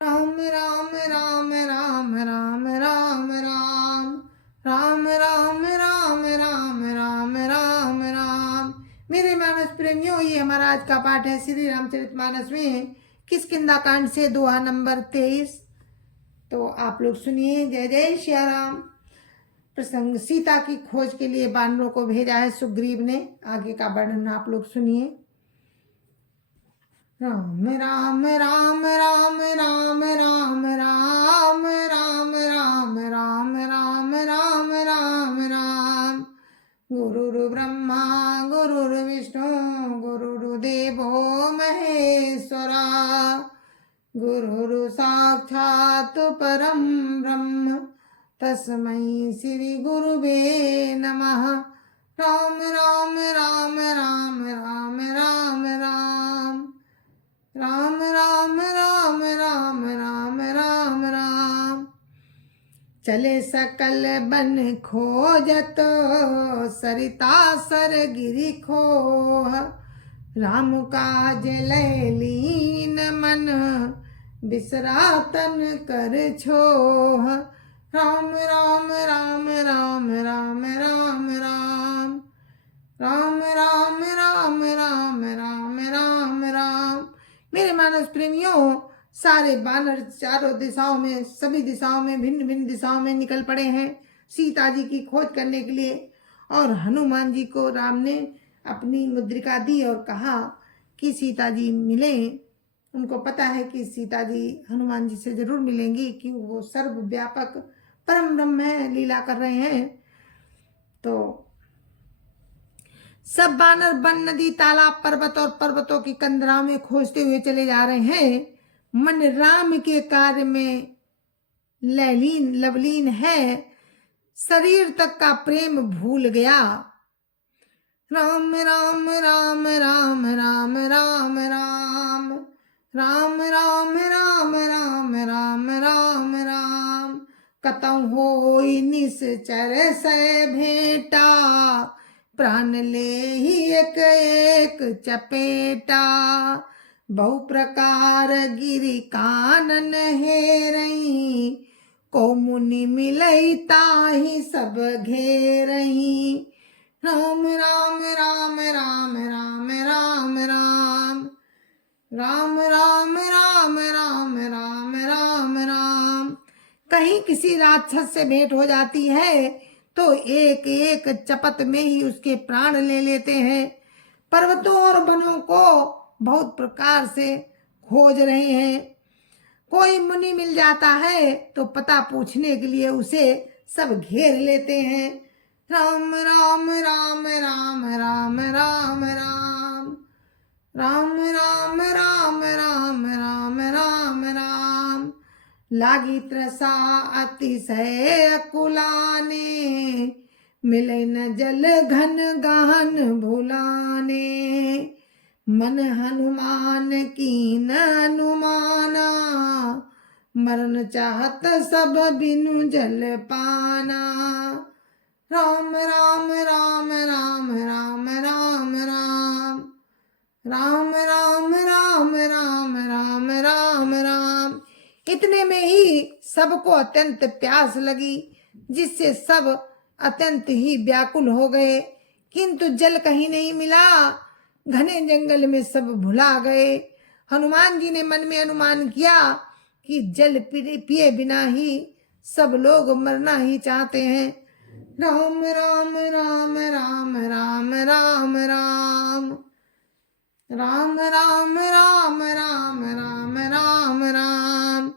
राम राम राम राम राम राम राम राम राम राम राम राम राम राम। मेरे मानस प्रेमियों, ये हमारा आज का पाठ है श्री रामचरितमानस में किष्किंधा कांड से दोहा नंबर 23। तो आप लोग सुनिए। जय जय श्री राम। प्रसंग सीता की खोज के लिए बानरों को भेजा है सुग्रीव ने। आगे का वर्णन आप लोग सुनिए। राम राम राम राम राम राम राम राम राम राम राम राम राम राम। गुरुर् ब्रह्मा गुरुर्विष्णु गुरुर्देवो महेश्वरा। गुरुर् साक्षात् परं ब्रह्म तस्मै श्री गुरुवे नमः। राम राम राम राम राम राम राम राम राम राम राम राम राम राम। चले सकल बन खोजत सरिता सर गिरि खोह। राम काज लय लीन मन बिसरा तन कर छोह। राम राम राम राम राम राम राम राम राम राम राम राम राम राम। मेरे मानस प्रेमियों, सारे बानर चारों दिशाओं में, सभी दिशाओं में, भिन्न भिन्न दिशाओं में निकल पड़े हैं सीता जी की खोज करने के लिए। और हनुमान जी को राम ने अपनी मुद्रिका दी और कहा कि सीता जी मिले। उनको पता है कि सीता जी हनुमान जी से जरूर मिलेंगी, कि वो सर्वव्यापक परम ब्रह्म है, लीला कर रहे हैं। तो सब बानर वन, नदी, तालाब, पर्वत और पर्वतों की कंदराओं में खोजते हुए चले जा रहे हैं। मन राम के कार्य में लयलीन लवलीन है, शरीर तक का प्रेम भूल गया। राम राम राम राम राम राम राम राम राम राम राम राम राम राम। कतहु होई निश्चर से भेंटा, प्राण ले ही एक एक चपेटा। बहु प्रकार गिरि कानन हेरई, को मुनि मिलई ताहि सब घेरई। राम राम राम राम राम राम राम राम राम राम राम राम राम राम। कहीं किसी राक्षस से भेंट हो जाती है तो एक एक चपत में ही उसके प्राण ले लेते हैं। पर्वतों और वनों को बहुत प्रकार से खोज रहे हैं। कोई मुनि मिल जाता है तो पता पूछने के लिए उसे सब घेर लेते हैं। राम राम राम राम राम राम राम राम राम राम राम राम राम राम। लागी त्रसा अतिशय अकुलाने, मिले न जल घन गहन भुलाने। मन हनुमान कीन अनुमाना, मरण चाहत सब बिनु जल पाना। राम राम राम राम राम राम राम राम राम राम राम राम राम राम। इतने में ही सबको अत्यंत प्यास लगी, जिससे सब अत्यंत ही व्याकुल हो गए, किंतु जल कहीं नहीं मिला। घने जंगल में सब भुला गए। हनुमान जी ने मन में अनुमान किया कि जल पिए बिना ही सब लोग मरना ही चाहते हैं। राम राम राम राम राम राम राम राम राम राम राम राम राम राम।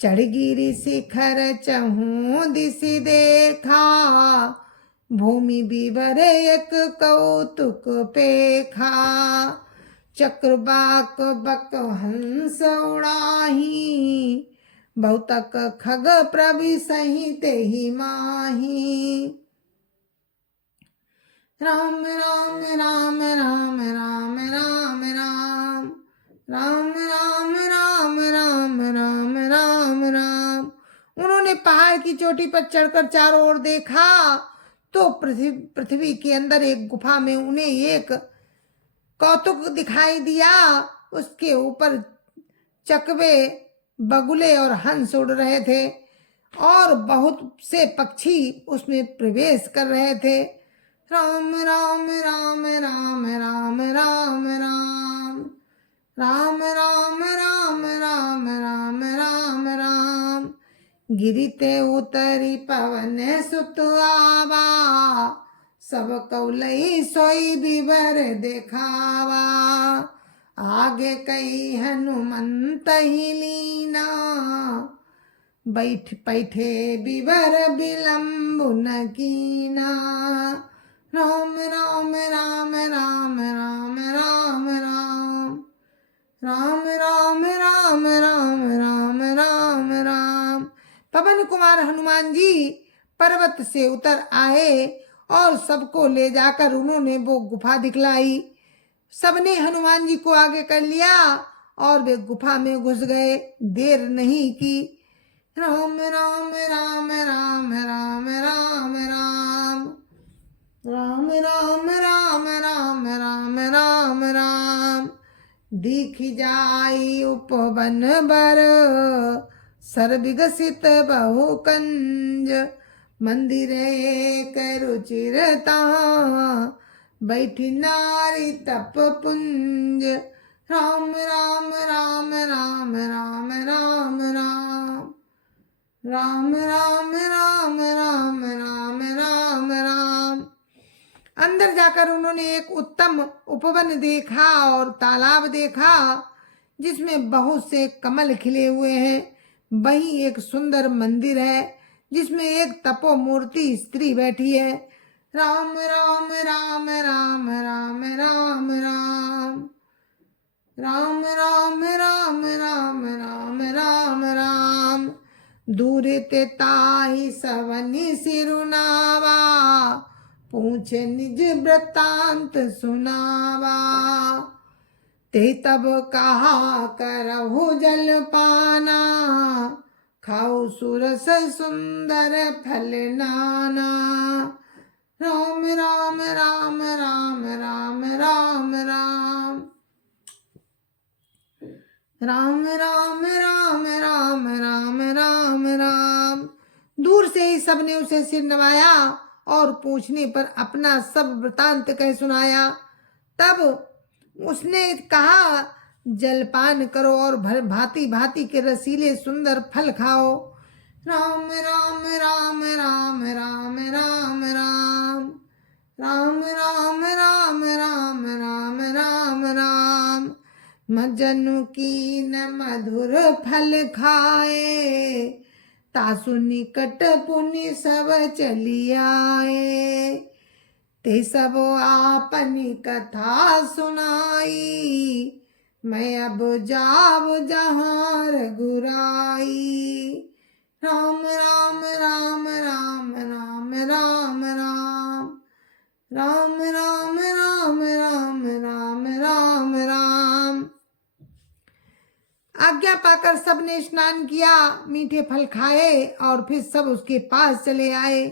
चढ़ गिरि शिखर चहु दिशि देखा, भूमि विवर एक कौतुक पेखा। चक्रवाक बक हंस उड़ाही, बहुतक खग प्रविशहि तेहि माही। राम राम राम राम राम राम राम राम राम राम राम राम राम राम। उन्होंने पहाड़ की चोटी पर चढ़कर चारों ओर देखा तो पृथ्वी के अंदर एक गुफा में उन्हें एक कौतुक दिखाई दिया। उसके ऊपर चकवे बगुले और हंस उड़ रहे थे और बहुत से पक्षी उसमें प्रवेश कर रहे थे। राम राम राम राम राम राम राम राम राम राम राम राम राम राम। गिरिते उतरी पवन सुत आवा, सब कौलई सोई बिबर देखावा। आगे कई हनुमंत ही लीना, बैठ पैठे बिबर विलम्ब न कीना। राम राम राम राम राम राम राम राम राम राम राम राम राम राम। पवन कुमार हनुमान जी पर्वत से उतर आए और सबको ले जाकर उन्होंने वो गुफा दिखलाई। सबने हनुमान जी को आगे कर लिया और वे गुफा में घुस गए, देर नहीं की। राम राम राम राम राम राम राम राम राम राम राम राम राम राम। दिख जाई उपवन बर, सर विकसित बहु कंज। मंदिर एक रुचिरता, बैठी नारी तप पुंज। राम राम राम राम राम राम राम राम राम राम राम राम राम राम। अंदर जाकर उन्होंने एक उत्तम उपवन देखा और तालाब देखा जिसमें बहुत से कमल खिले हुए हैं। वहीं एक सुंदर मंदिर है जिसमें एक तपो मूर्ति स्त्री बैठी है। राम राम राम राम राम राम राम राम राम राम राम राम राम राम। दूर ते ताहि सवनि सिरुनावा, पूछे निज वृत्तांत सुनावा। ते तब कहा करहु जल पाना, खाऊ सुरस सुंदर फल नाना। राम राम राम राम राम राम राम राम राम राम राम राम राम राम। दूर से ही सबने उसे सिर नवाया और पूछने पर अपना सब वृतांत कह सुनाया। तब उसने कहा, जलपान करो और भांति भांति के रसीले सुंदर फल खाओ। राम राम राम राम राम राम राम राम राम राम राम राम राम राम। मजनु की न मधुर फल खाए, तासु निकट पुनि सब चली आए। ते सब आपनी कथा सुनाई, मैं अब जाव जहाँ रघुराई। राम राम राम राम राम राम राम राम राम राम राम राम राम राम। आज्ञा पाकर सबने स्नान किया, मीठे फल खाए और फिर सब उसके पास चले आए।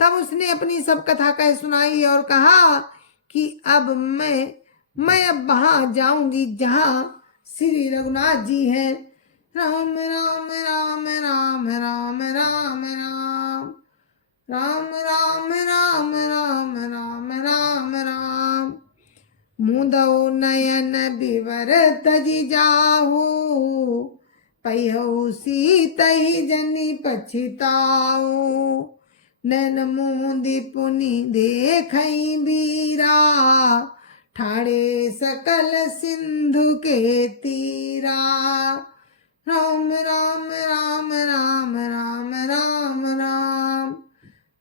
तब उसने अपनी सब कथा कह सुनाई और कहा कि अब मैं अब वहां जाऊंगी जहां श्री रघुनाथ जी हैं। राम राम राम राम राम राम राम राम राम राम राम राम राम राम। मुदौ नयन विवर तजी जाहू, पहिहु सीतहि जनि पछिताऊ। नैन मूंदि पुनि देखई बीरा, ठाड़े सकल सिंधु के तीरा। राम राम राम राम राम राम राम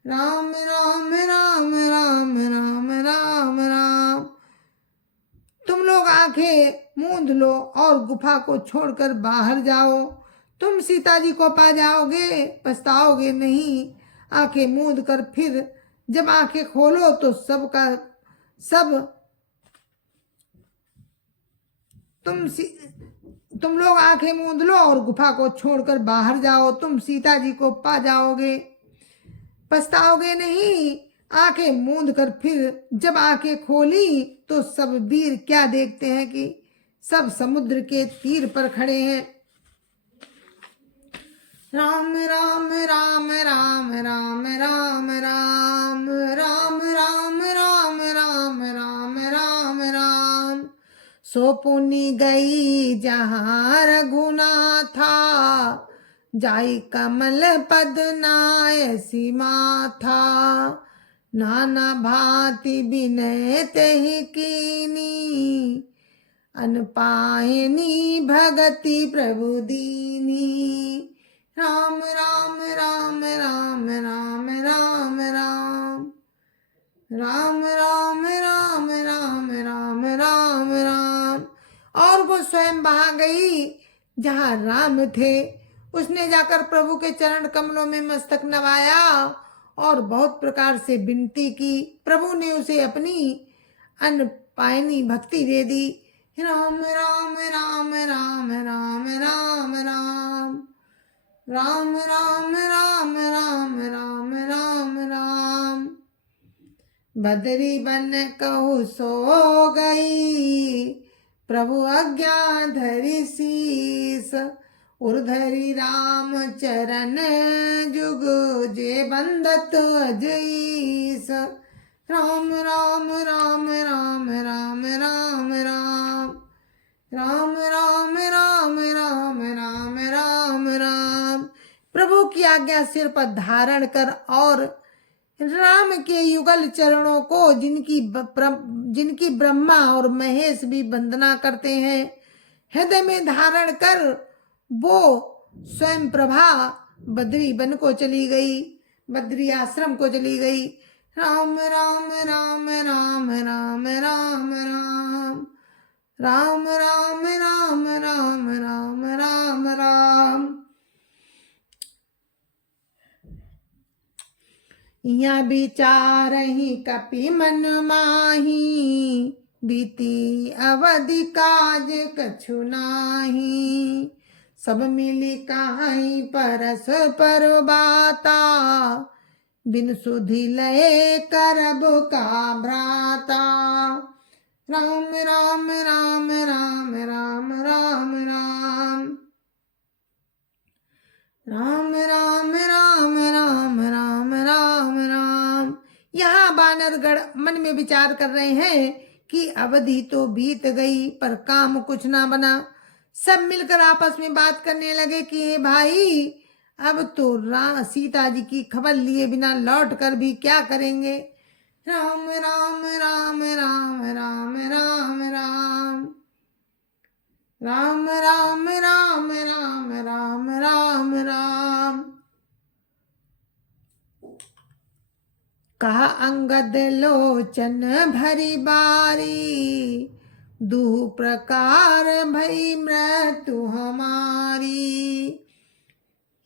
राम राम राम राम राम राम राम। तुम लोग आंखें मूंद लो और गुफा को छोड़कर बाहर जाओ, तुम सीता जी को पा जाओगे, पछताओगे नहीं। आंखें मूंद कर फिर जब आंखें खोलो तो सबका सब तुम लोग आंखें मूंद लो और गुफा को छोड़कर बाहर जाओ, तुम सीता जी को पा जाओगे, पछताओगे नहीं। आंखें मूंद कर फिर जब आंखें खोली तो सब वीर क्या देखते हैं कि सब समुद्र के तीर पर खड़े हैं। राम राम राम राम राम राम राम राम राम राम राम राम राम राम। सो पुनि गई जहाँ रघुनाथा, जाई कमल पद नायसी माथा। नाना भांति विनय तेहि कीनी, अनपायनी भगति प्रभु दीनी। राम राम राम राम राम राम राम राम राम राम राम राम राम राम। और वो स्वयं वहां गई जहाँ राम थे। उसने जाकर प्रभु के चरण कमलों में मस्तक नवाया और बहुत प्रकार से विनती की। प्रभु ने उसे अपनी अनपायनी भक्ति दे दी। राम राम राम राम राम राम राम राम राम राम राम राम राम राम। बदरी बन कहु सो गई, प्रभु आज्ञा धरि शीस। उर्धरि राम चरण जुग, जे बंदत अजईस। राम राम राम राम राम राम राम राम राम राम राम राम राम राम। प्रभु की आज्ञा सिर पर धारण कर और राम के युगल चरणों को, जिनकी ब्रह्मा और महेश भी वंदना करते हैं, हृदय में धारण कर वो स्वयं प्रभा बद्री वन को चली गई, बद्री आश्रम को चली गई। राम राम राम राम राम राम राम राम राम राम राम राम राम राम। यहाँ विचारहि कपि मन माही, बीती अवधि काज कछु नाही। सब मिली काहि परस पर बाता, बिन सुधि लय करब का भ्राता। राम राम राम राम राम राम राम राम राम राम राम राम राम राम। यहाँ बानरगढ़ मन में विचार कर रहे हैं कि अवधि तो बीत गई पर काम कुछ ना बना। सब मिलकर आपस में बात करने लगे कि हे भाई, अब तो सीता जी की खबर लिए बिना लौट कर भी क्या करेंगे। राम राम राम राम राम राम राम राम राम राम राम राम राम राम। कहा अंगद लोचन भरी बारी, दू प्रकार भई मृत्यु हमारी।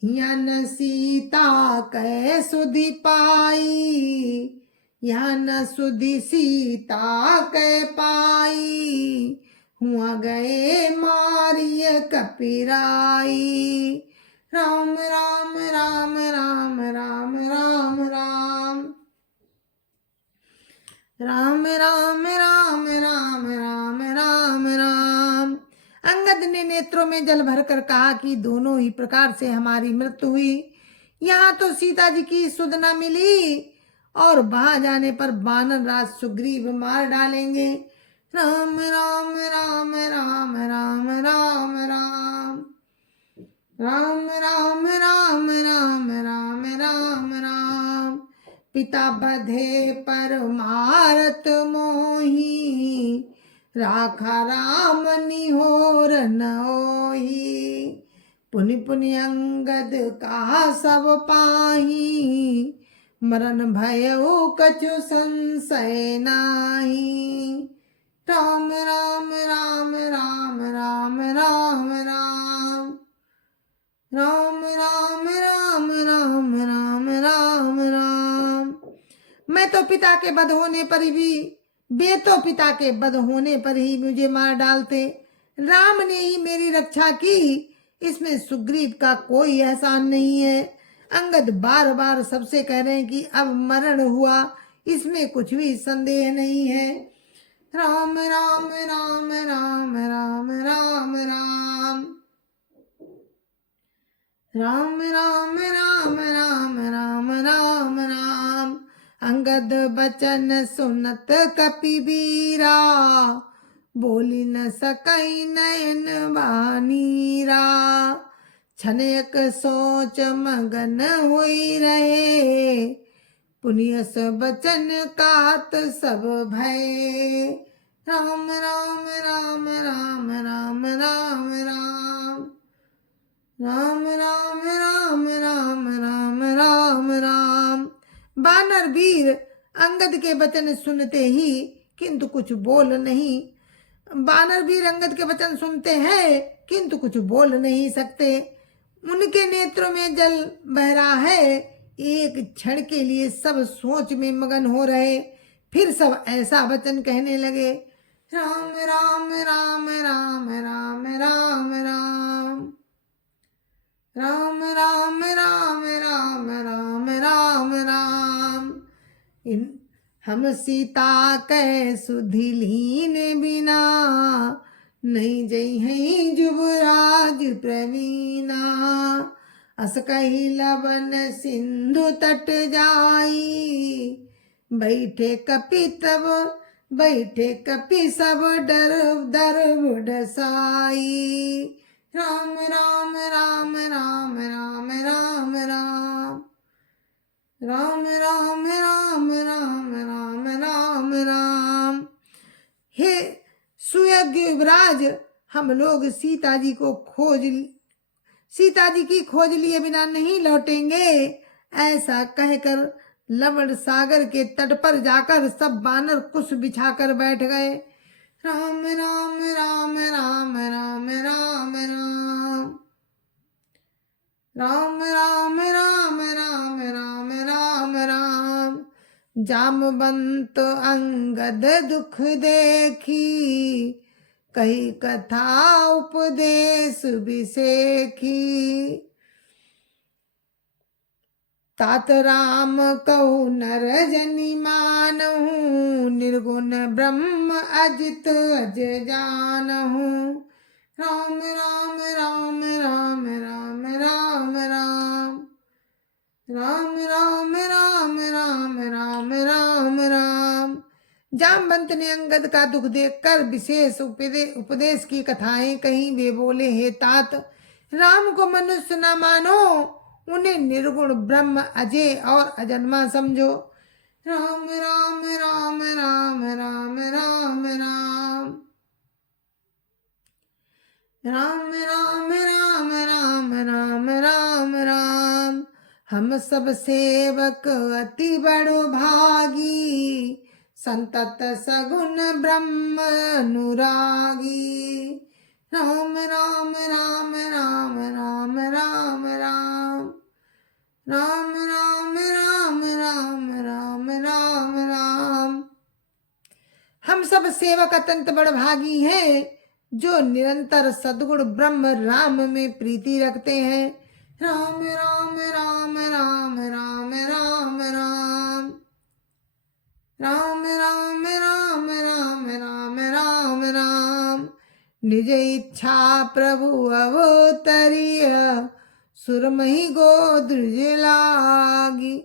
यन सीता कै सुधि पाई, यन सुधि सीता कै पाई। हुआ गए मारिय कपिराई। राम राम राम राम राम राम राम राम राम राम राम राम राम राम। अंगद ने नेत्रों में जल भरकर कहा कि दोनों ही प्रकार से हमारी मृत्यु हुई। यहाँ तो सीता जी की सुध न मिली और वहां जाने पर वानर राज सुग्रीव मार डालेंगे। राम राम राम राम राम राम राम राम राम राम राम राम राम राम। पिता बधे पर मारत मोही, राखा राम निहोर नोही। पुनि पुनि अंगद कहा सब पाही, मरण भयउ कछु संशय नाही। राम राम राम राम राम राम राम राम राम राम राम राम राम राम। मैं तो पिता के वध होने पर भी, वे तो पिता के वध होने पर ही मुझे मार डालते। राम ने ही मेरी रक्षा की, इसमें सुग्रीव का कोई एहसान नहीं है। अंगद बार बार सबसे कह रहे हैं कि अब मरण हुआ, इसमें कुछ भी संदेह नहीं है। राम राम राम राम राम राम राम राम राम राम राम राम राम राम। अंगद बचन सुनत कपिबीरा, बोली न सकई नयन बानीरा। छनयक सोच मगन हुई रहे, पुनियस बचन कात सब भय। राम राम राम राम राम राम राम। राम राम राम राम राम राम राम। बानर वीर अंगद के वचन सुनते ही किंतु कुछ बोल नहीं। बानर वीर अंगद के वचन सुनते हैं किंतु कुछ बोल नहीं सकते। उनके नेत्रों में जल बह रहा है। एक क्षण के लिए सब सोच में मगन हो रहे, फिर सब ऐसा वचन कहने लगे, राम राम राम राम राम राम राम। राम राम राम राम राम राम राम। हम सीता कै सुधिलीन बिना, नहीं जई है जुबराज प्रवीणा। अस कही लवन सिंधु तट जाई, बैठे कपि तब बैठे कपि सब डर दर डसाई। राम राम राम राम राम राम राम। राम राम राम राम राम राम राम। हे सुयज्ञ युवराज, हम लोग सीता जी की खोज लिए बिना नहीं लौटेंगे। ऐसा कहकर लवण सागर के तट पर जाकर सब बानर कुश बिछाकर बैठ गए। राम राम राम राम राम राम राम। राम राम राम राम राम राम राम। जामवंत अंगद दुख देखी, कही कथा उपदेश विसेखी। तात राम कहु नर जनि मानहु, निर्गुण ब्रह्म अजित अज जानहु। राम राम राम राम राम राम राम। राम राम राम राम राम राम राम। जामवंत ने अंगद का दुख देखकर विशेष उपदेश की कथाएं कही। वे बोले, हे तात, राम को मनुष्य न मानो, उन्हें निर्गुण ब्रह्म अजय और अजन्मा समझो। राम राम राम राम राम राम राम। राम राम राम राम राम राम राम। हम सब सेवक अति बड़ो भागी, संतत सगुण ब्रह्म अनुरागी। राम राम राम राम राम राम राम। राम राम राम राम राम राम राम। हम सब सेवक अत्यंत बड़भागी हैं, जो निरंतर सद्गुण ब्रह्म राम में प्रीति रखते हैं। राम राम राम राम राम राम राम। राम राम राम राम राम राम राम। निज इच्छा प्रभु अवतरिय, सुरमहि गोद्रुज लागी।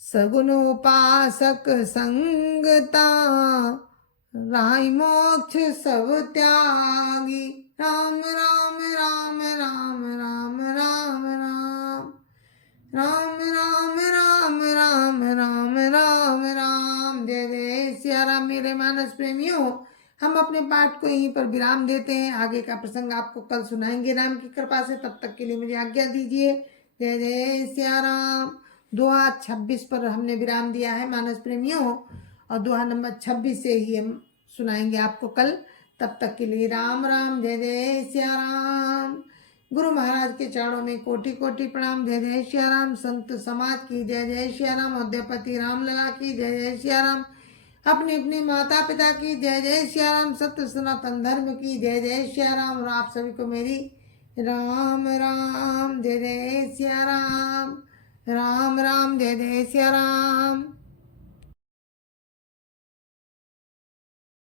सगुण उपासक संगता, राई मोक्ष सब त्यागी। राम राम राम राम राम राम राम। राम राम राम राम राम राम राम। जय जय सिया राम। मेरे मानस प्रेमियों, हम अपने पाठ को यहीं पर विराम देते हैं। आगे का प्रसंग आपको कल सुनाएंगे राम की कृपा से। तब तक के लिए मुझे आज्ञा दीजिए। जय जय सिया राम। दोहा 26 पर हमने विराम दिया है मानस प्रेमियों, और दोहा नंबर 26 से ही हम सुनाएंगे आपको कल। तब तक के लिए राम राम। जय जय सिया राम। गुरु महाराज के चरणों में कोटि कोटि प्रणाम। जय जय सिया राम। संत समाज की जय जय सिया राम। अयोध्यापति रामलला की जय जय सिया राम। अपने अपने माता पिता की जय जय सिया राम। सत्य सनातन धर्म की जय जय सिया राम। और आप सभी को मेरी राम राम। जय जय सिया राम। राम राम। जय जय सिया राम।